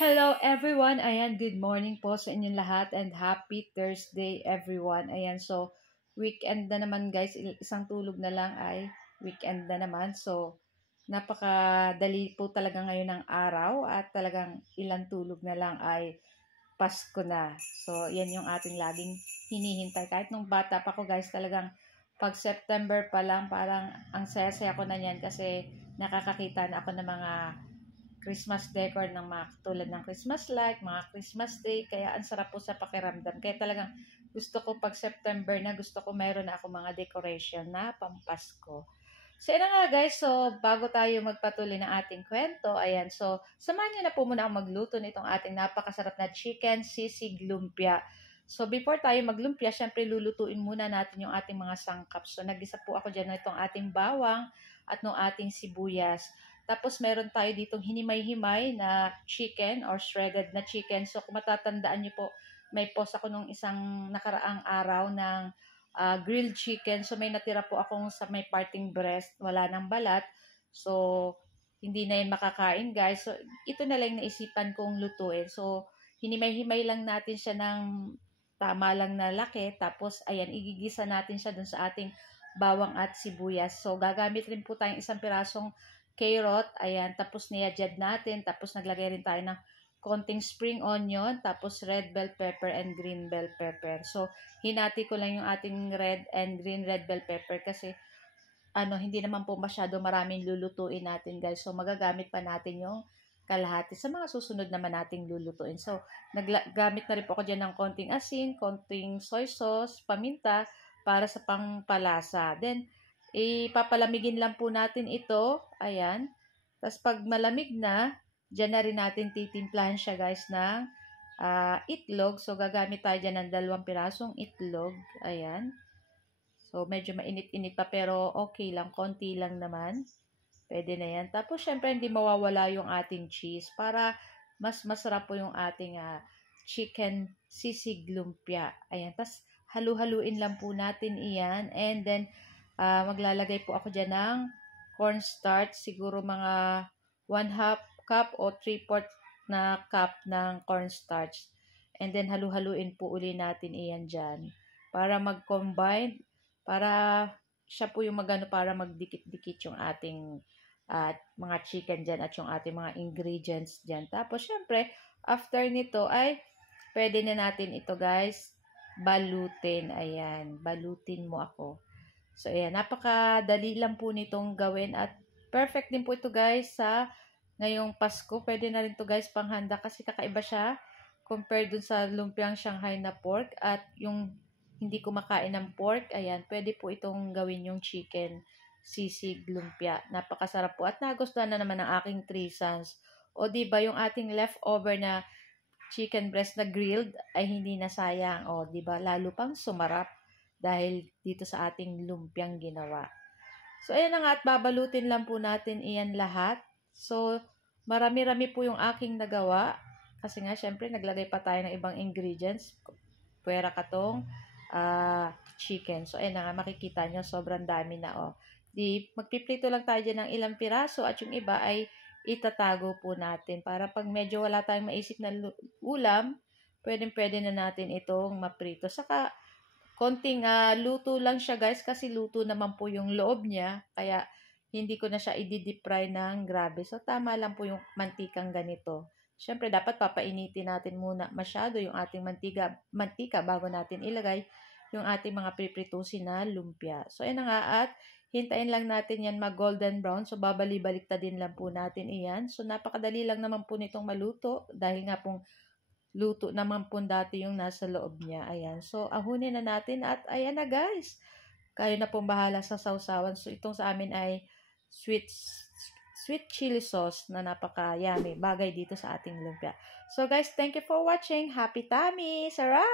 Hello everyone! Ayan, good morning po sa inyong lahat and happy Thursday everyone. Ayan, so weekend na naman guys, isang tulog na lang ay weekend na naman. So napakadali po talaga ngayon ng araw at talagang ilang tulog na lang ay Pasko na. So yan yung ating laging hinihintay. Kahit nung bata pa ko guys, talagang pag September pa lang parang ang saya-saya ko na yan kasi nakakakita na ako ng mga Christmas decor ng mga tulad ng Christmas light, mga Christmas tree, kaya ang sarap po sa pakiramdam. Kaya talagang gusto ko pag September na, gusto ko meron na ako mga decoration na pampasko. So, yun nga guys, so bago tayo magpatuloy ng ating kwento, ayan, so samahan niyo na po muna ako magluto nitong ating napakasarap na chicken sisig lumpia. So, before tayo maglumpia, syempre lulutuin muna natin yung ating mga sangkap. So, nagisa po ako dyan ng itong ating bawang at ng ating sibuyas. Tapos meron tayo ditong hinimay-himay na chicken or shredded na chicken. So kung matatandaan niyo po, may post ako nung isang nakaraang araw ng grilled chicken. So may natira po akong sa may parting breast, wala nang balat. So hindi na yun makakain guys. So ito na lang naisipan kong lutuin. So hinimay-himay lang natin siya ng tama lang na laki. Tapos ayan, igigisa natin siya dun sa ating bawang at sibuyas. So gagamit rin po tayong isang pirasong carrot, ayan, tapos niyadjad natin, tapos naglagay rin tayo ng konting spring onion, tapos red bell pepper and green bell pepper. So, hinati ko lang yung ating red and green red bell pepper kasi hindi naman po masyado maraming lulutuin natin guys. So, magagamit pa natin yung kalahati sa mga susunod naman nating lulutuin. So, naggamit na rin po ako dyan ng konting asin, konting soy sauce, paminta, para sa pangpalasa. Then, ipapalamigin lang po natin ito. Ayan. Tapos pag malamig na, dyan na rin natin titimplahan siya guys ng itlog. So gagamit tayo dyan ng 2 pirasong itlog. Ayan. So medyo mainit-init pa pero okay lang. Konti lang naman. Pwede na yan. Tapos syempre hindi mawawala yung ating cheese para mas masarap po yung ating chicken sisig lumpia. Ayan. Tapos halu-haluin lang po natin iyan. And then maglalagay po ako dyan ng cornstarch, siguro mga 1/2 cup o 3/4 na cup ng cornstarch. And then halu-haluin po uli natin iyan dyan para mag-combine, para siya po yung para magdikit-dikit yung ating mga chicken dyan at yung ating mga ingredients dyan. Tapos syempre, after nito ay pwede na natin ito guys balutin. Ayan, balutin mo ako. So, ayan, napakadali lang po nitong gawin at perfect din po ito guys sa ngayong Pasko. Pwede na rin to guys panghanda kasi kakaiba siya compared dun sa lumpiang Shanghai na pork at yung hindi kumakain ng pork. Ayan, pwede po itong gawin yung chicken sisig lumpia. Napakasarap po at nagustuhan na naman ng aking 3 sons. O diba yung ating leftover na chicken breast na grilled ay hindi nasayang. O diba lalo pang sumarap dahil dito sa ating lumpiang ginawa. So, ayan na nga at babalutin lang po natin iyan lahat. So, marami-rami po yung aking nagawa. Kasi nga, syempre, naglagay pa tayo ng ibang ingredients. Puwera katong chicken. So, ayan na nga, makikita nyo, sobrang dami na, oh. Magpiprito lang tayo dyan ng ilang piraso at yung iba ay itatago po natin. Para pag medyo wala tayong maisip na ulam, pwede na natin itong maprito. Saka, konting luto lang siya guys kasi luto naman po yung loob niya. Kaya hindi ko na siya i-deep fry ng grabe. So tama lang po yung mantikang ganito. Siyempre dapat papainitin natin muna masyado yung ating mantika bago natin ilagay yung ating mga pipritusin na lumpia. So ayun na nga at hintayin lang natin yan mag golden brown. So babali-balikta din lang po natin iyan. So napakadali lang naman po nitong maluto dahil nga pong luto naman po dati yung nasa loob niya. Ayan. So, ahunin na natin at ayan na guys. Kayo na pong bahala sa sausawan. So, itong sa amin ay sweet chili sauce na napaka-yummy. Bagay dito sa ating lumpia. So, guys, thank you for watching. Happy tummy! Sarap!